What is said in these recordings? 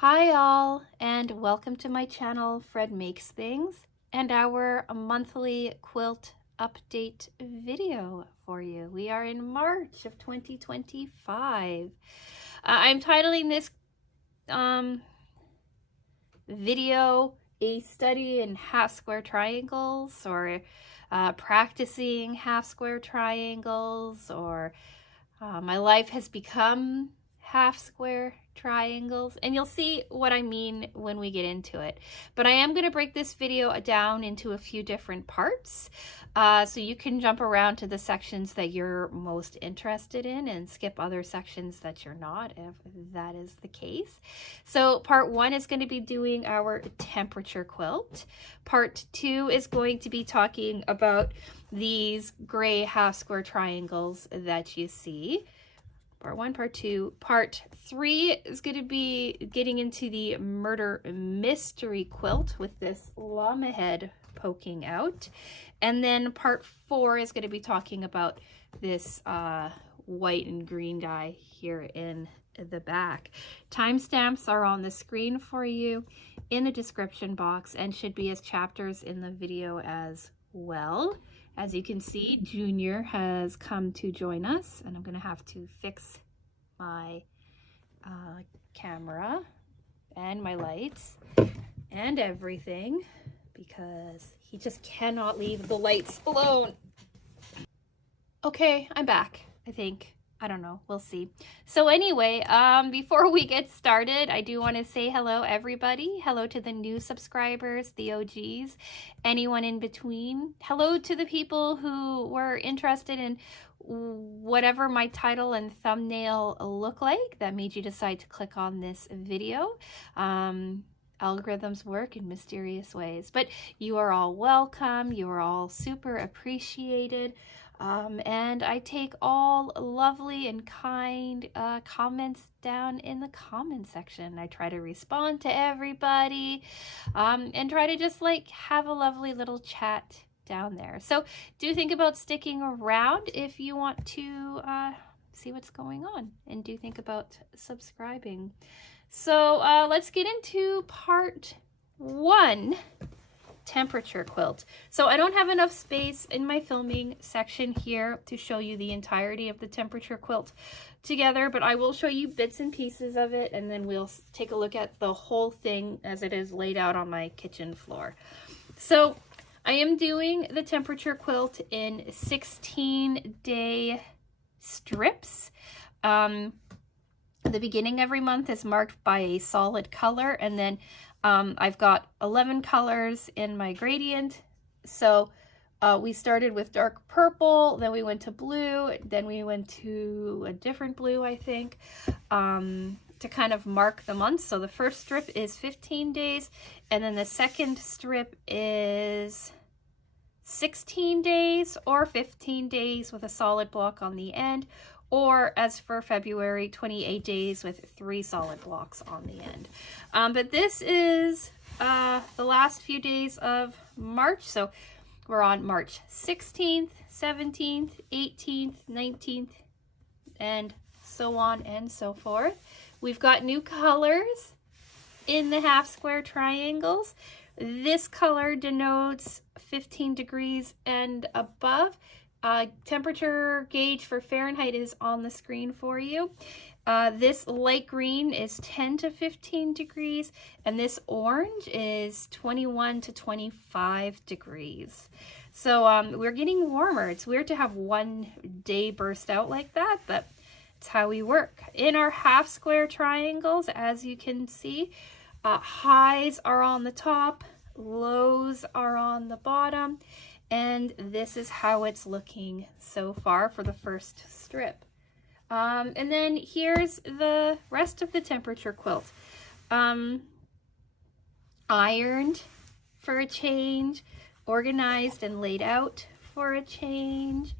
Hi all, and welcome to my channel, Fred Makes Things, and our monthly quilt update video for you. We are in March of 2025. I'm titling this video A Study in Half Square Triangles, or practicing half square triangles, or my life has become half square triangles, and you'll see what I mean when we get into it. But I am going to break this video down into a few different parts, so you can jump around to the sections that you're most interested in and skip other sections that you're not, if that is the case. So part 1 is going to be doing our temperature quilt. Part 2 is going to be talking about these gray half square triangles that you see. Part 1, part 2. Part 3 is going to be getting into the Murder Mystery Quilt with this llama head poking out. And then part 4 is going to be talking about this white and green guy here in the back. Timestamps are on the screen for you in the description box and should be as chapters in the video as well. As you can see, Junior has come to join us, and I'm going to have to fix my camera and my lights and everything because he just cannot leave the lights alone. Okay, I'm back, I think. I don't know, we'll see. So anyway, before we get started, I do want to say hello everybody. Hello to the new subscribers, the OGs, anyone in between. Hello to the people who were interested in whatever my title and thumbnail look like that made you decide to click on this video. Algorithms work in mysterious ways, but you are all welcome. You are all super appreciated. And I take all lovely and kind comments down in the comment section. I try to respond to everybody and try to just like have a lovely little chat down there. So do think about sticking around if you want to see what's going on, and do think about subscribing. So let's get into part 1. Temperature quilt. So I don't have enough space in my filming section here to show you the entirety of the temperature quilt together, but I will show you bits and pieces of it, and then we'll take a look at the whole thing as it is laid out on my kitchen floor. So I am doing the temperature quilt in 16-day strips. The beginning every month is marked by a solid color, and then I've got 11 colors in my gradient. So we started with dark purple, then we went to blue, then we went to a different blue, I think, to kind of mark the months. So the first strip is 15 days, and then the second strip is 16 days or 15 days with a solid block on the end, or as for February, 28 days with 3 solid blocks on the end. But this is the last few days of March. So we're on March 16th, 17th, 18th, 19th, and so on and so forth. We've got new colors in the half square triangles. This color denotes 15 degrees and above. Temperature gauge for Fahrenheit is on the screen for you. This light green is 10 to 15 degrees, and this orange is 21 to 25 degrees. So we're getting warmer. It's weird to have one day burst out like that, but it's how we work. In our half square triangles, as you can see, highs are on the top, lows are on the bottom, and this is how it's looking so far for the first strip. And then here's the rest of the temperature quilt. Ironed for a change, organized and laid out for a change.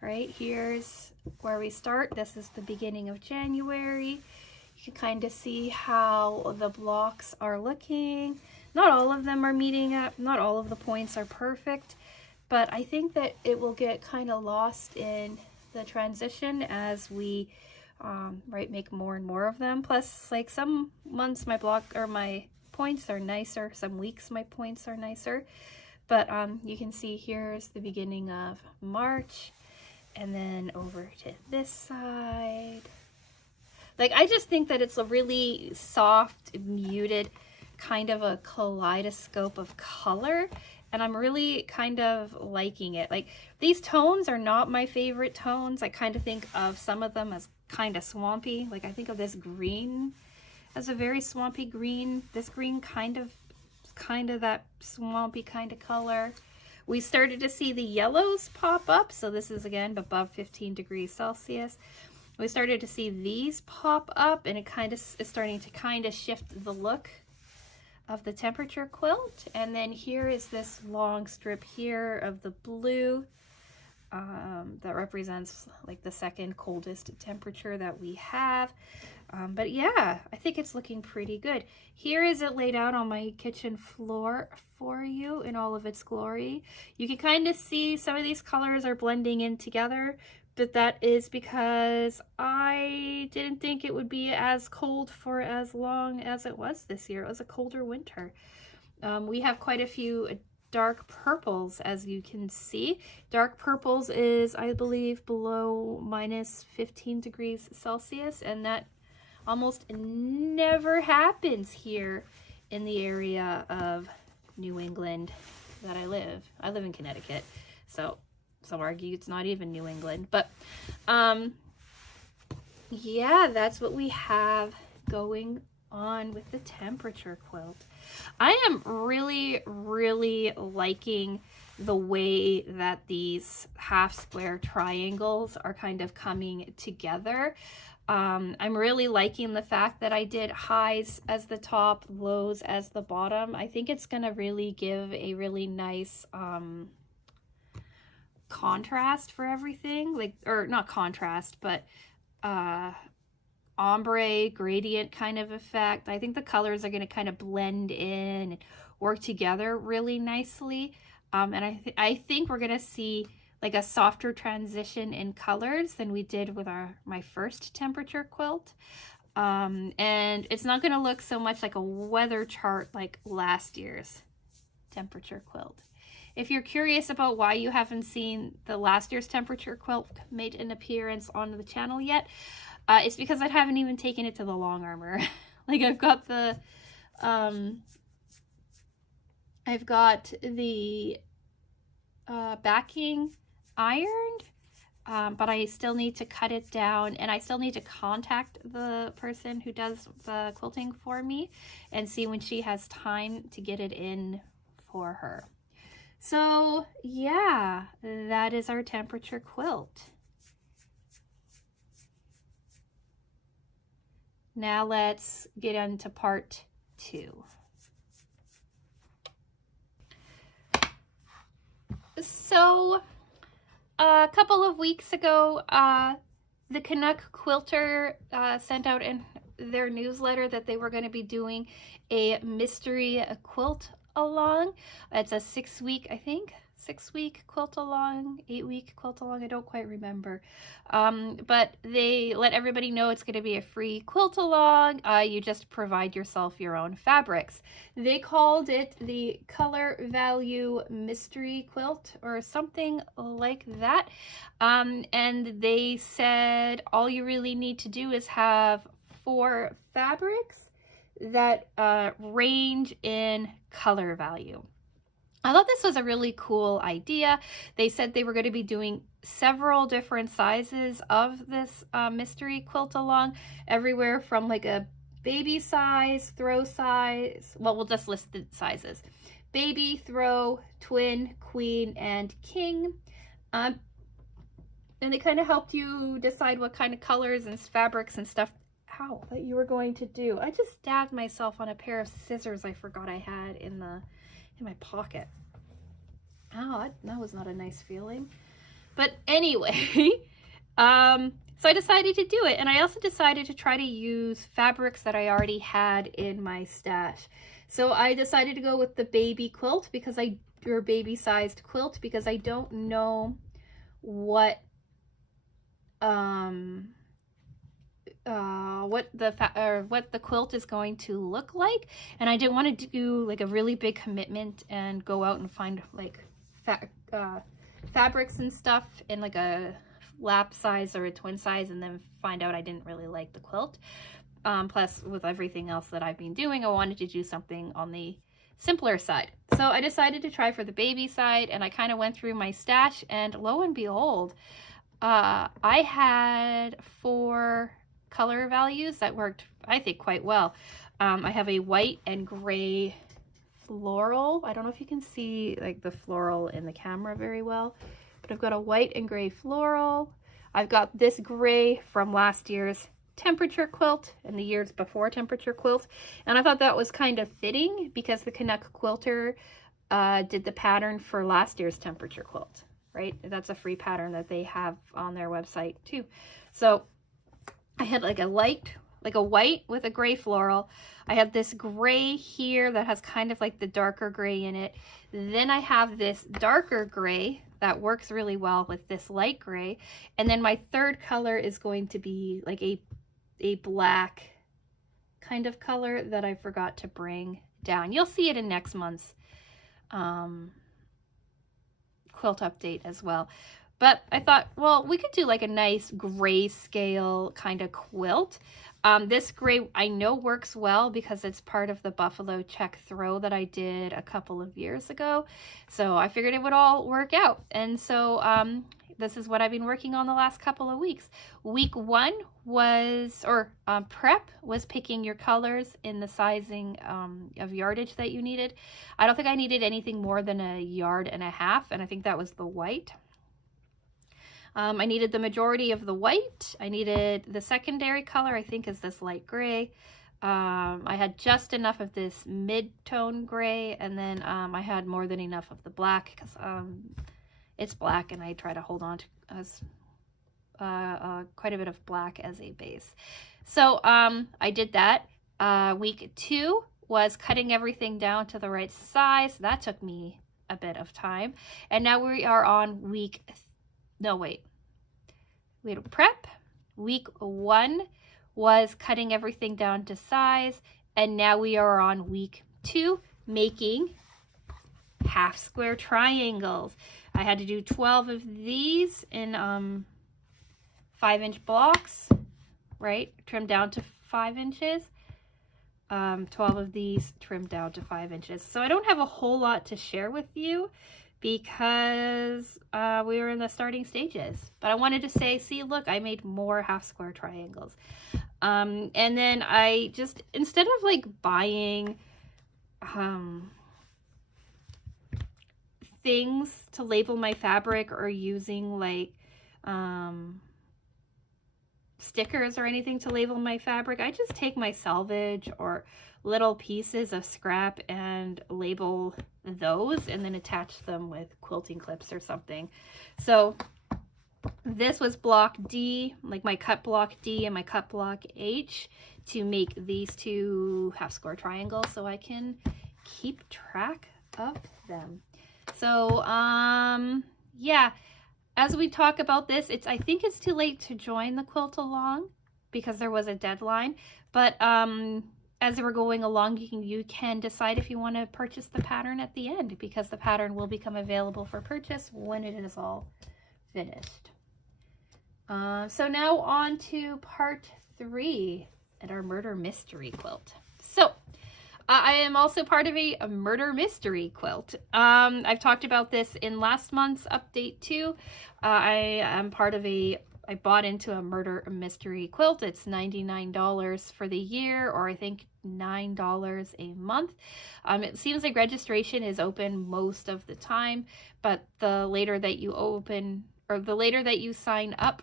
Right, here's where we start. This is the beginning of January. You can kind of see how the blocks are looking. Not all of them are meeting up. Not all of the points are perfect. But I think that it will get kind of lost in the transition as we right, make more and more of them. Plus, like, some months my block or my points are nicer, some weeks my points are nicer. But you can see here's the beginning of March, and then over to this side. Like, I just think that it's a really soft, muted, kind of a kaleidoscope of color, and I'm really kind of liking it. Like, these tones are not my favorite tones. I kind of think of some of them as kind of swampy. Like, I think of this green as a very swampy green. This green kind of that swampy kind of color. We started to see the yellows pop up. So this is again above 15 degrees Celsius. We started to see these pop up, and it kind of is starting to kind of shift the look of the temperature quilt. And then here is this long strip here of the blue that represents like the second coldest temperature that we have. But yeah, I think it's looking pretty good. Here is it laid out on my kitchen floor for you in all of its glory. You can kind of see some of these colors are blending in together, but that is because I didn't think it would be as cold for as long as it was this year. It was a colder winter. We have quite a few dark purples, as you can see. Dark purples is, I believe, below minus 15 degrees Celsius, and that almost never happens here in the area of New England that I live. I live in Connecticut, so some argue it's not even New England. But yeah, that's what we have going on with the temperature quilt. I am really, really liking the way that these half square triangles are kind of coming together. I'm really liking the fact that I did highs as the top, lows as the bottom. I think it's going to really give a really nice contrast for everything. Like, or not contrast, but ombre gradient kind of effect. I think the colors are going to kind of blend in and work together really nicely. And I think we're going to see like a softer transition in colors than we did with my first temperature quilt. And it's not going to look so much like a weather chart like last year's temperature quilt. If you're curious about why you haven't seen the last year's temperature quilt made an appearance on the channel yet, it's because I haven't even taken it to the long armor. Like, I've got the backing ironed, but I still need to cut it down, and I still need to contact the person who does the quilting for me and see when she has time to get it in for her. So yeah, that is our temperature quilt. Now let's get into part 2. So a couple of weeks ago, the Canuck Quilter sent out in their newsletter that they were going to be doing a mystery quilt along. It's a 6-week, I think, 6-week quilt along, 8-week quilt along, I don't quite remember. But they let everybody know it's going to be a free quilt along. You just provide yourself your own fabrics. They called it the Color Value Mystery Quilt or something like that. And they said all you really need to do is have 4 fabrics that range in color value. I thought this was a really cool idea. They said they were going to be doing several different sizes of this mystery quilt along, everywhere from like a baby size, throw size. Well, we'll just list the sizes: baby, throw, twin, queen, and king. And they kind of helped you decide what kind of colors and fabrics and stuff that you were going to do. I just stabbed myself on a pair of scissors I forgot I had in my pocket. Ow, that was not a nice feeling. But anyway, so I decided to do it, and I also decided to try to use fabrics that I already had in my stash. So I decided to go with the baby quilt or baby sized quilt, because I don't know what what the quilt is going to look like, and I didn't want to do like a really big commitment and go out and find like fabrics and stuff in like a lap size or a twin size and then find out I didn't really like the quilt. Plus with everything else that I've been doing, I wanted to do something on the simpler side. So I decided to try for the baby side, and I kind of went through my stash, and lo and behold, I had 4 color values that worked, I think, quite well. I have a white and gray floral. I don't know if you can see like the floral in the camera very well, but I've got a white and gray floral. I've got this gray from last year's temperature quilt and the years before temperature quilt, and I thought that was kind of fitting because the Canuck Quilter did the pattern for last year's temperature quilt, right? That's a free pattern that they have on their website too. So I had like a white with a gray floral. I have this gray here that has kind of like the darker gray in it. Then I have this darker gray that works really well with this light gray. And then my third color is going to be like a black kind of color that I forgot to bring down. You'll see it in next month's quilt update as well. But I thought, well, we could do like a nice grayscale kind of quilt. This gray I know works well because it's part of the buffalo check throw that I did a couple of years ago. So I figured it would all work out. And so this is what I've been working on the last couple of weeks. Week 1 was, prep was picking your colors in the sizing of yardage that you needed. I don't think I needed anything more than 1.5 yards, and I think that was the white. I needed the majority of the white. I needed the secondary color, I think is this light gray. I had just enough of this mid-tone gray, and then I had more than enough of the black because it's black and I try to hold on to as quite a bit of black as a base. So I did that. Week 2 was cutting everything down to the right size. That took me a bit of time. And now we are on we had prep. Week 1 was cutting everything down to size, and now we are on week 2 making half square triangles. I had to do 12 of these in 5-inch blocks, right? Trimmed down to 5 inches. 12 of these trimmed down to 5 inches. So I don't have a whole lot to share with you because we were in the starting stages. But I wanted to say, see, look, I made more half square triangles. And then I just, instead of like buying things to label my fabric or using like stickers or anything to label my fabric, I just take my salvage or little pieces of scrap and label those and then attach them with quilting clips or something. So this was block D, like my cut block D and my cut block H, to make these 2 half square triangles so I can keep track of them. So yeah, as we talk about this, I think it's too late to join the quilt along because there was a deadline, but as we're going along, you can decide if you want to purchase the pattern at the end, because the pattern will become available for purchase when it is all finished. So now on to part 3 at our Murder Mystery Quilt. So I am also part of a Murder Mystery Quilt. I've talked about this in last month's update too. I am part of I bought into a Murder Mystery Quilt. It's $99 for the year, or I think $9 a month. It seems like registration is open most of the time, but the later that you open, or the later that you sign up,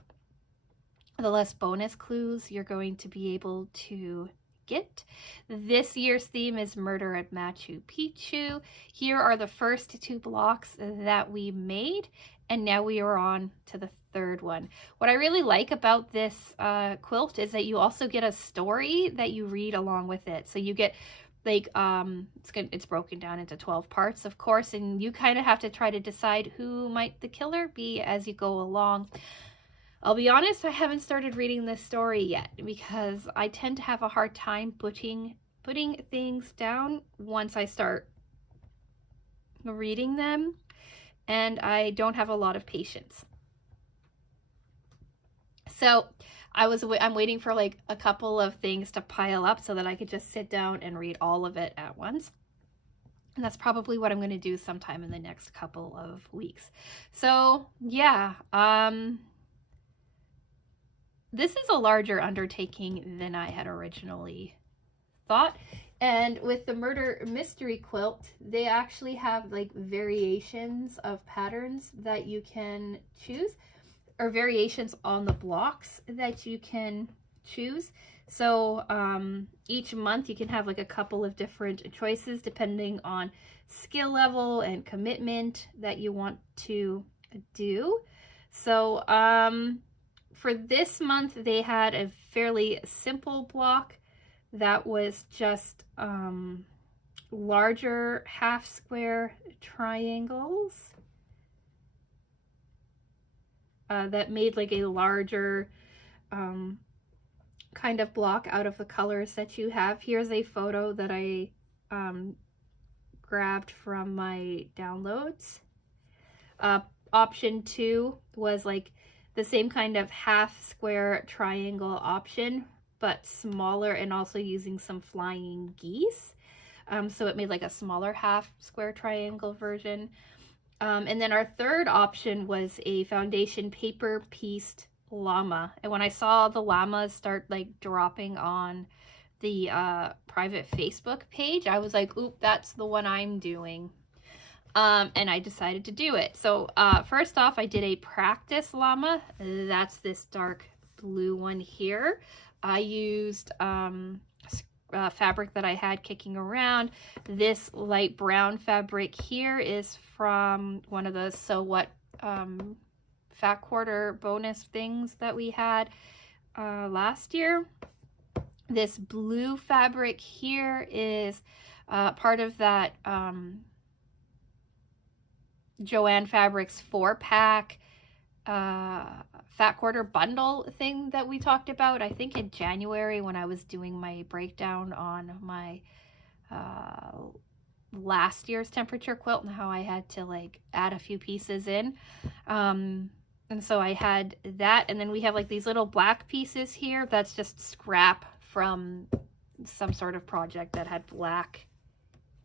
the less bonus clues you're going to be able to get. This year's theme is Murder at Machu Picchu. Here are the first 2 blocks that we made, and now we are on to the 3rd one. What I really like about this quilt is that you also get a story that you read along with it. So you get like it's broken down into 12 parts, of course, and you kind of have to try to decide who might the killer be as you go along. I'll be honest, I haven't started reading this story yet because I tend to have a hard time putting things down once I start reading them, and I don't have a lot of patience. So I'm waiting for like a couple of things to pile up so that I could just sit down and read all of it at once. And that's probably what I'm going to do sometime in the next couple of weeks. So yeah, this is a larger undertaking than I had originally thought. And with the Murder Mystery Quilt, they actually have like variations of patterns that you can choose, or variations on the blocks that you can choose. So each month you can have like a couple of different choices depending on skill level and commitment that you want to do. So for this month they had a fairly simple block that was just larger half square triangles that made like a larger kind of block out of the colors that you have. Here's a photo that I grabbed from my downloads. Option 2 was like the same kind of half square triangle option, but smaller, and also using some flying geese. So it made like a smaller half square triangle version. And then our third option was a foundation paper pieced llama. And when I saw the llamas start like dropping on the private Facebook page, I was like, oop, that's the one I'm doing. And I decided to do it. So first off, I did a practice llama. That's this dark blue one here. I used fabric that I had kicking around. This light brown fabric here is from one of the So What fat quarter bonus things that we had last year. This blue fabric here is part of that Joanne Fabrics 4-pack fat quarter bundle thing that we talked about, I think in January when I was doing my breakdown on my last year's temperature quilt and how I had to like add a few pieces in. And so I had that, and then we have like these little black pieces here. That's just scrap from some sort of project that had black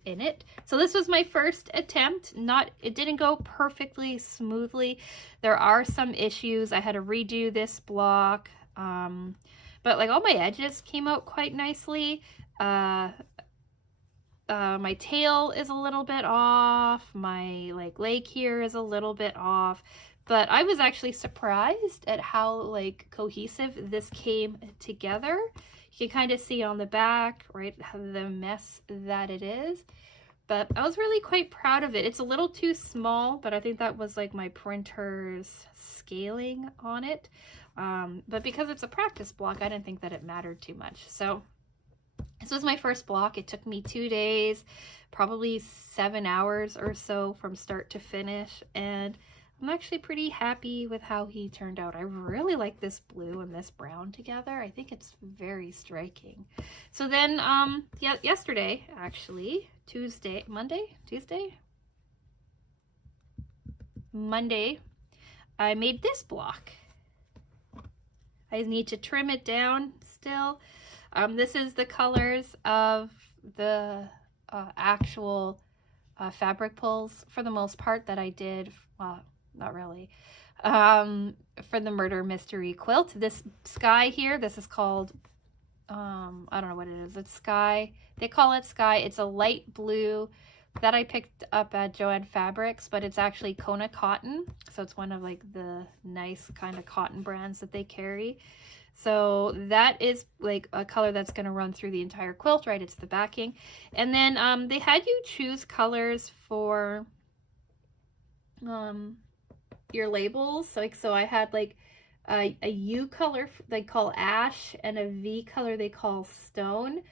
in it. So this was my first attempt. It didn't go perfectly smoothly. There are some issues. I had to redo this block, but like all my edges came out quite nicely. My tail is a little bit off. My like leg here is a little bit off. But I was actually surprised at how like cohesive this came together. You can kind of see on the back, right, the mess that it is. But I was really quite proud of it. It's a little too small, but I think that was like my printer's scaling on it. But because it's a practice block, I didn't think that it mattered too much. So this was my first block. It took me 2 days, probably 7 hours or so from start to finish. And I'm actually pretty happy with how he turned out. I really like this blue and this brown together. I think it's very striking. So then, yeah, yesterday, actually, Monday, I made this block. I need to trim it down still. This is the colors of the actual fabric pulls, for the most part, that I did. Well, not really. For the Murder Mystery Quilt. This sky here, this is called, I don't know what it is. It's Sky. They call it Sky. It's a light blue that I picked up at Joanne Fabrics, but it's actually Kona cotton. So it's one of like the nice kind of cotton brands that they carry. So that is like a color that's going to run through the entire quilt, right? It's the backing. And then they had you choose colors for your labels. So I had like a U color they call ash and a V color they call stone.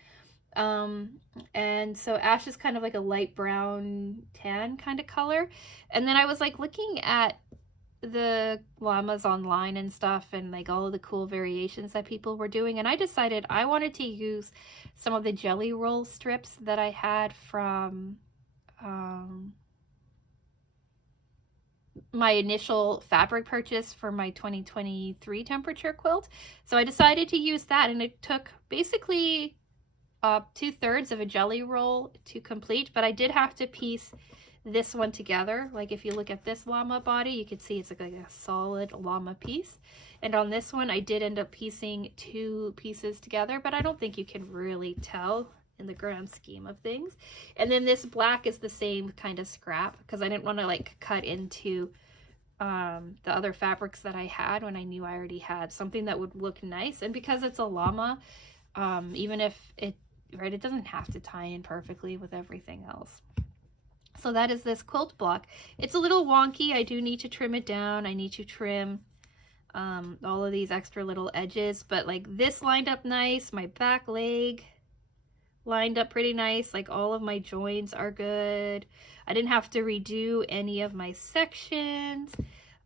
And so ash is kind of like a light brown tan kind of color. And then I was like looking at the llamas online and stuff, and like all of the cool variations that people were doing, and I decided I wanted to use some of the jelly roll strips that I had from my initial fabric purchase for my 2023 temperature quilt. So I decided to use that, and it took basically 2/3 of a jelly roll to complete, but I did have to piece this one together. Like if you look at this llama body, you can see it's like a solid llama piece. And on this one, I did end up piecing 2 pieces together, but I don't think you can really tell in the grand scheme of things. And then this black is the same kind of scrap, because I didn't want to like cut into the other fabrics that I had when I knew I already had something that would look nice. And because it's a llama, even if it doesn't have to tie in perfectly with everything else. So that is this quilt block. It's a little wonky. I do need to trim it down. I need to trim all of these extra little edges, but like this lined up nice. My back leg lined up pretty nice. Like all of my joints are good. I didn't have to redo any of my sections.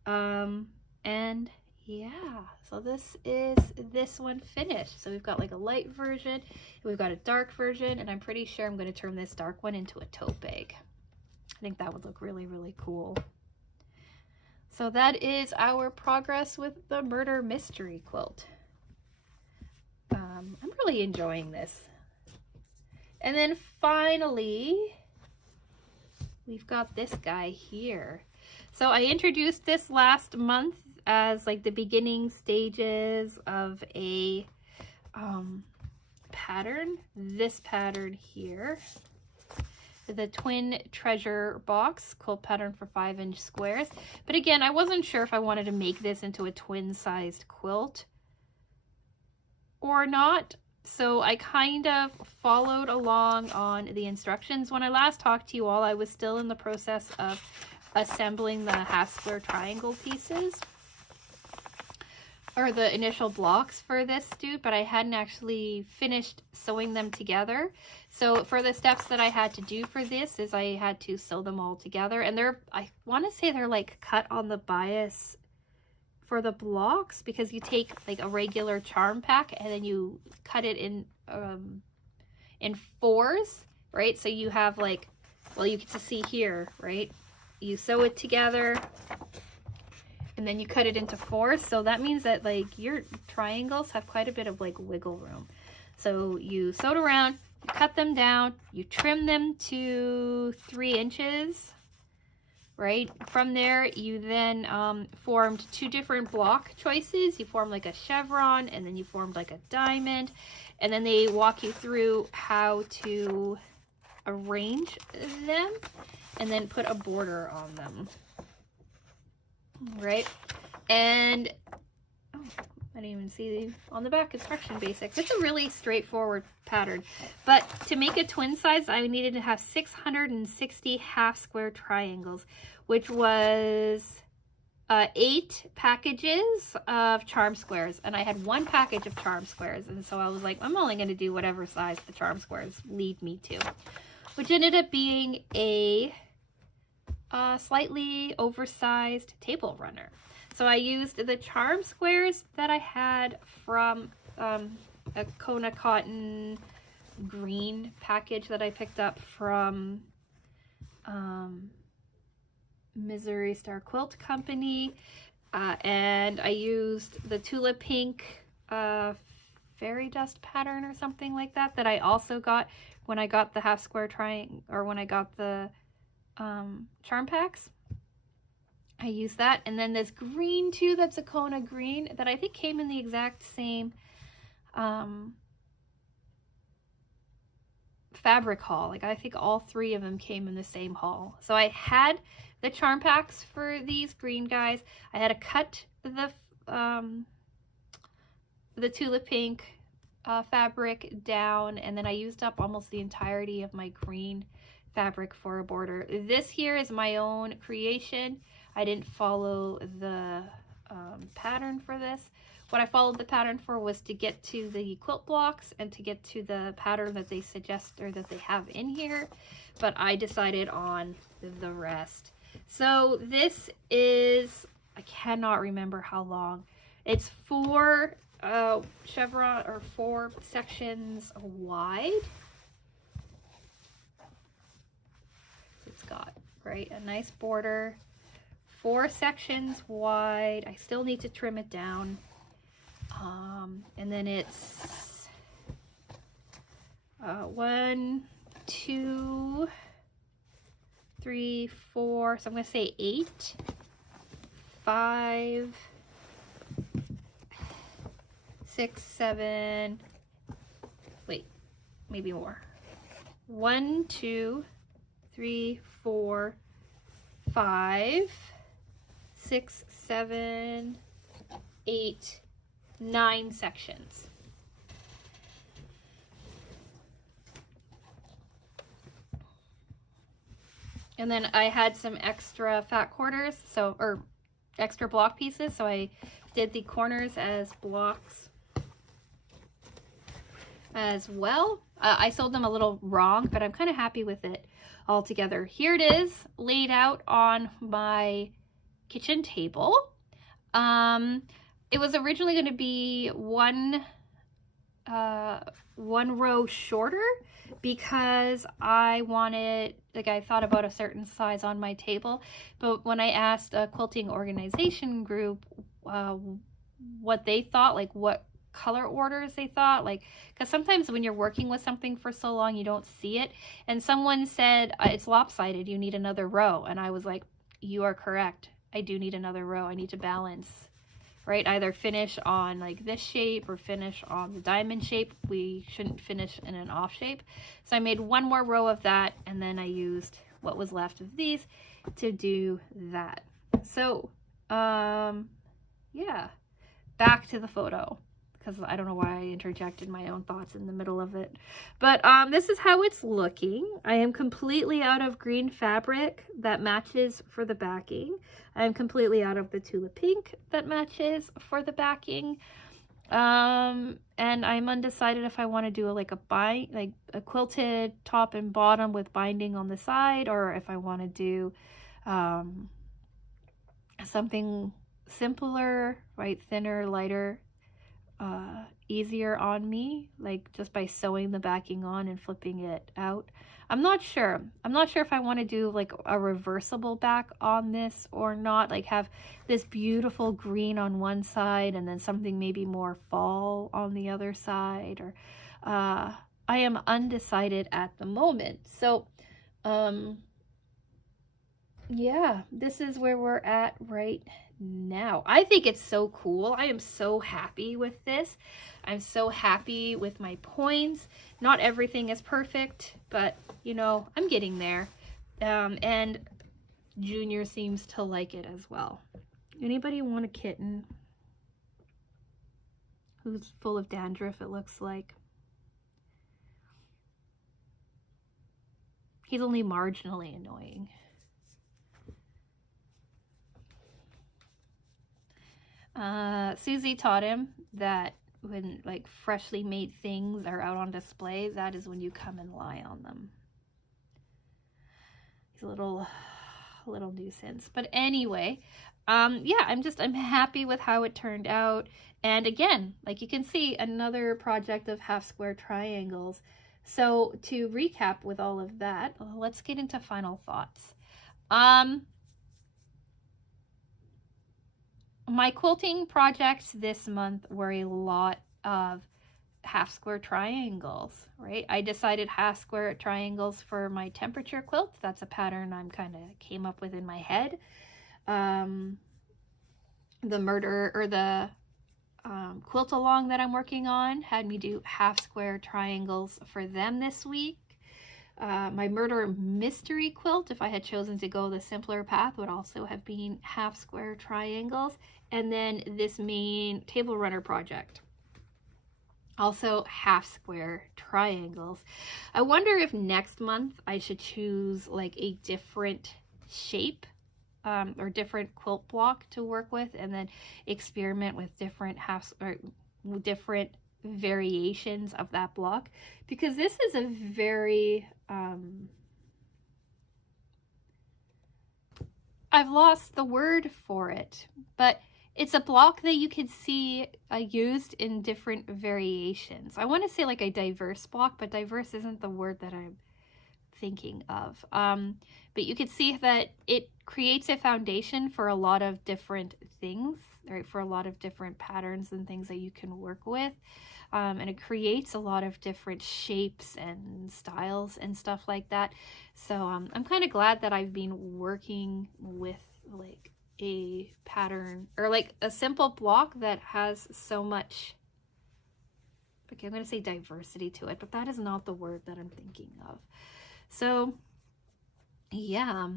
And yeah, so this is this one finished. So we've got like a light version, we've got a dark version, and I'm pretty sure I'm going to turn this dark one into a tote bag. I think that would look really, really cool. So that is our progress with the Murder Mystery Quilt. I'm really enjoying this. And then finally, we've got this guy here. So I introduced this last month as like the beginning stages of a pattern. This pattern here, the Twin Treasure Box quilt pattern for 5-inch squares. But again, I wasn't sure if I wanted to make this into a twin-sized quilt or not. So I kind of followed along on the instructions. When I last talked to you all, I was still in the process of assembling the half square triangle pieces, or the initial blocks for this dude, but I hadn't actually finished sewing them together. So for the steps that I had to do for this is I had to sew them all together, and I want to say they're like cut on the bias for the blocks, because you take like a regular charm pack and then you cut it in 4s, right? So you have like, well, you get to see here, right? You sew it together and then you cut it into 4s. So that means that like your triangles have quite a bit of like wiggle room. So you sewed around, you cut them down, you trim them to 3 inches, right? From there, you then formed 2 different block choices. You formed like a chevron, and then you formed like a diamond, and then they walk you through how to arrange them and then put a border on them, right? And oh, I didn't even see on the back instruction basics. It's a really straightforward pattern, but to make a twin size, I needed to have 660 half square triangles, which was 8 packages of charm squares, and I had 1 package of charm squares, and so I was like, I'm only going to do whatever size the charm squares lead me to, which ended up being a slightly oversized table runner. So I used the charm squares that I had from a Kona cotton green package that I picked up from Missouri Star Quilt Company, and I used the Tulip Pink fairy dust pattern or something like that that I also got when I got the half square triangle, or when I got the charm packs. I used that, and then this green too, that's a Kona green that I think came in the exact same fabric haul. Like I think all 3 of them came in the same haul. So I had the charm packs for these green guys. I had to cut the Tulip Pink fabric down, and then I used up almost the entirety of my green fabric for a border. This here is my own creation. I didn't follow the pattern for this. What I followed the pattern for was to get to the quilt blocks and to get to the pattern that they suggest or that they have in here, but I decided on the rest. So this is I cannot remember how long. It's 4 chevron or 4 sections wide. It's got, right, a nice border, 4 sections wide. I still need to trim it down. And then it's 1, 2, 3, 4, so I'm going to say 8, 5, 6, 7, wait, maybe more. 1, 2, 3, 4, 5, 6, 7, 8, 9 sections. And then I had some extra fat quarters, so, or extra block pieces, so I did the corners as blocks as well. I sold them a little wrong, but I'm kind of happy with it all together. Here it is laid out on my kitchen table. It was originally going to be one row shorter because I wanted, like, I thought about a certain size on my table, but when I asked a quilting organization group what they thought, like what color orders they thought, like, because sometimes when you're working with something for so long you don't see it, and someone said it's lopsided, you need another row, and I was like, you are correct, I do need another row. I need to balance, right? Either finish on like this shape or finish on the diamond shape. We shouldn't finish in an off shape. So I made one more row of that, and then I used what was left of these to do that. So yeah, back to the photo, because I don't know why I interjected my own thoughts in the middle of it. But this is how it's looking. I am completely out of green fabric that matches for the backing. I'm completely out of the tulip pink that matches for the backing. And I'm undecided if I want to do like a quilted top and bottom with binding on the side, or if I want to do something simpler, right? Thinner, lighter, easier on me, like just by sewing the backing on and flipping it out. I'm not sure. I'm not sure if I want to do like a reversible back on this or not, like have this beautiful green on one side and then something maybe more fall on the other side, or I am undecided at the moment. So yeah, this is where we're at right now. I think it's so cool. I am so happy with this. I'm so happy with my points. Not everything is perfect, but you know, I'm getting there. And Junior seems to like it as well. Anybody want a kitten who's full of dandruff, it looks like? He's only marginally annoying. Susie taught him that when like freshly made things are out on display, that is when you come and lie on them. He's a little nuisance. But anyway, yeah, I'm happy with how it turned out. And again, like you can see, another project of half square triangles. So to recap with all of that, let's get into final thoughts. My quilting projects this month were a lot of half square triangles, right? I decided half square triangles for my temperature quilt. That's a pattern I'm kind of came up with in my head. The quilt along that I'm working on had me do half square triangles for them this week. My Murder Mystery Quilt, if I had chosen to go the simpler path, would also have been half square triangles. And then this main table runner project, also half square triangles. I wonder if next month I should choose like a different shape or different quilt block to work with, and then experiment with different different variations of that block, because this is a very I've lost the word for it, but it's a block that you could see used in different variations. I want to say like a diverse block, but diverse isn't the word that I'm thinking of. But you could see that it creates a foundation for a lot of different things, right? For a lot of different patterns and things that you can work with. And it creates a lot of different shapes and styles and stuff like that. So I'm kind of glad that I've been working with like a pattern or like a simple block that has so much, okay, I'm going to say diversity to it, but that is not the word that I'm thinking of. So yeah,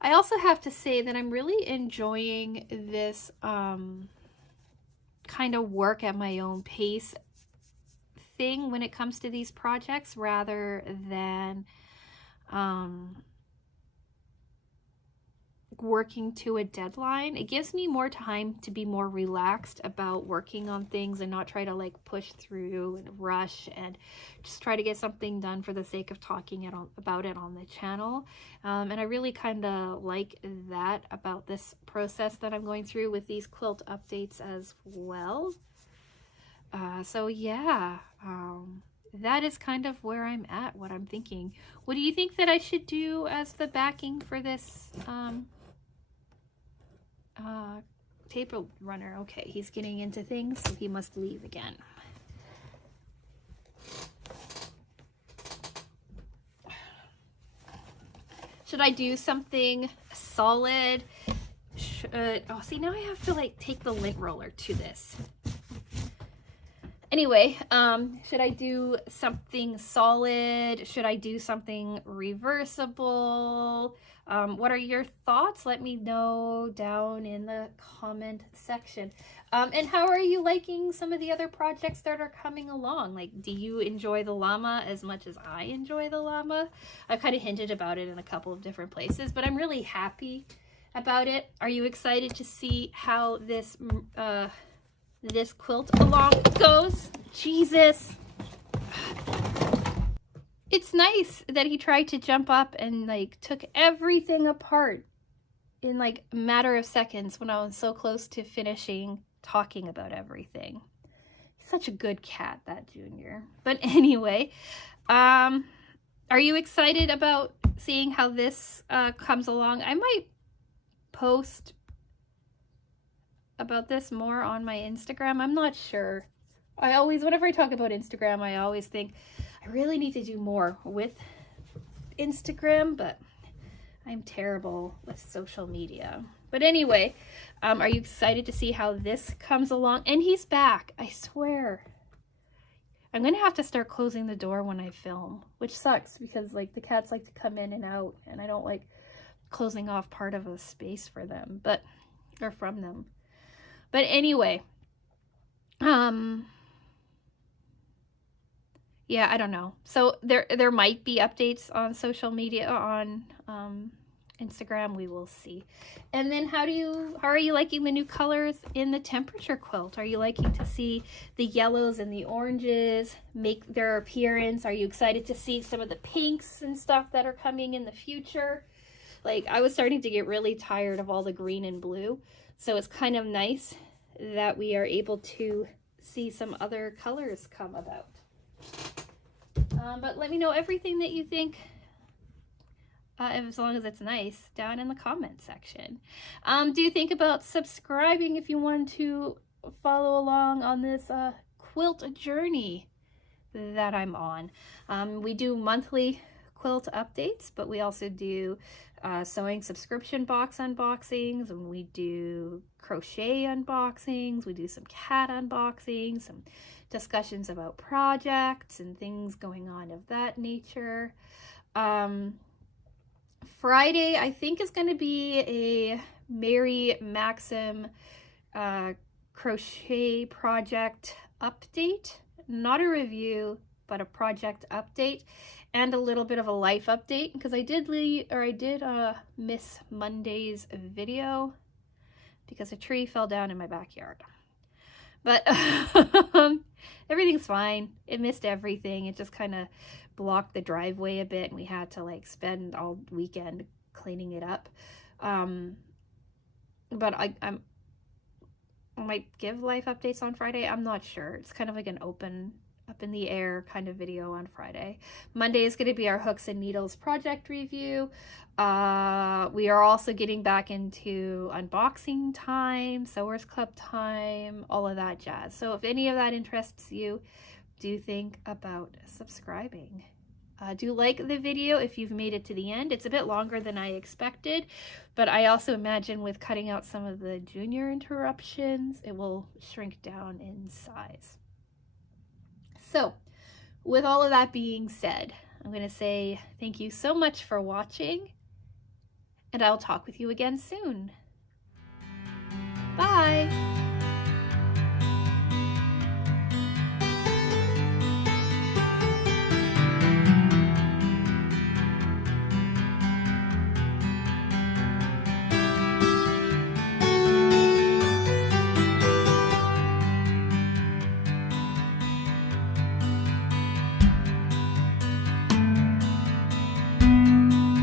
I also have to say that I'm really enjoying this kind of work at my own pace thing when it comes to these projects, rather than working to a deadline. It gives me more time to be more relaxed about working on things and not try to like push through and rush and just try to get something done for the sake of talking about it on the channel. And I really kind of like that about this process that I'm going through with these quilt updates as well. So yeah, that is kind of where I'm at, what I'm thinking. What do you think that I should do as the backing for this table runner? Okay, he's getting into things, so he must leave again. Should I do something solid? Oh, see, now I have to like take the lint roller to this. Anyway, should I do something solid? Should I do something reversible? What are your thoughts? Let me know down in the comment section. And how are you liking some of the other projects that are coming along? Like, do you enjoy the llama as much as I enjoy the llama? I've kind of hinted about it in a couple of different places, but I'm really happy about it. Are you excited to see how this this quilt along goes? Jesus. It's nice that he tried to jump up and like took everything apart in like a matter of seconds when I was so close to finishing talking about everything. He's such a good cat, that Junior. But anyway, are you excited about seeing how this comes along? I might post about this more on my Instagram. I'm not sure. I always, whenever I talk about Instagram, I always think I really need to do more with Instagram, but I'm terrible with social media. But anyway, are you excited to see how this comes along? And he's back, I swear. I'm gonna have to start closing the door when I film, which sucks because like the cats like to come in and out, and I don't like closing off part of a space for them, but or from them. But anyway, yeah, I don't know. So there might be updates on social media, on Instagram. We will see. And then how are you liking the new colors in the temperature quilt? Are you liking to see the yellows and the oranges make their appearance? Are you excited to see some of the pinks and stuff that are coming in the future? Like, I was starting to get really tired of all the green and blue. So it's kind of nice that we are able to see some other colors come about. But let me know everything that you think, as long as it's nice, down in the comment section. Do you think about subscribing if you want to follow along on this quilt journey that I'm on? We do monthly quilt updates, but we also do sewing subscription box unboxings, and we do crochet unboxings, we do some cat unboxings, some discussions about projects and things going on of that nature. Friday, I think, is going to be a Mary Maxim crochet project update. Not a review, but a project update and a little bit of a life update, because I did miss Monday's video because a tree fell down in my backyard. But everything's fine. It missed everything. It just kind of blocked the driveway a bit, and we had to like spend all weekend cleaning it up. but I might give life updates on Friday. I'm not sure. It's kind of like an open, up in the air kind of video on Friday. Monday is going to be our hooks and needles project review. We are also getting back into unboxing time, sewers club time, all of that jazz. So if any of that interests you, do think about subscribing. Do like the video if you've made it to the end. It's a bit longer than I expected, but I also imagine with cutting out some of the junior interruptions, it will shrink down in size. So with all of that being said, I'm going to say thank you so much for watching, and I'll talk with you again soon. Bye!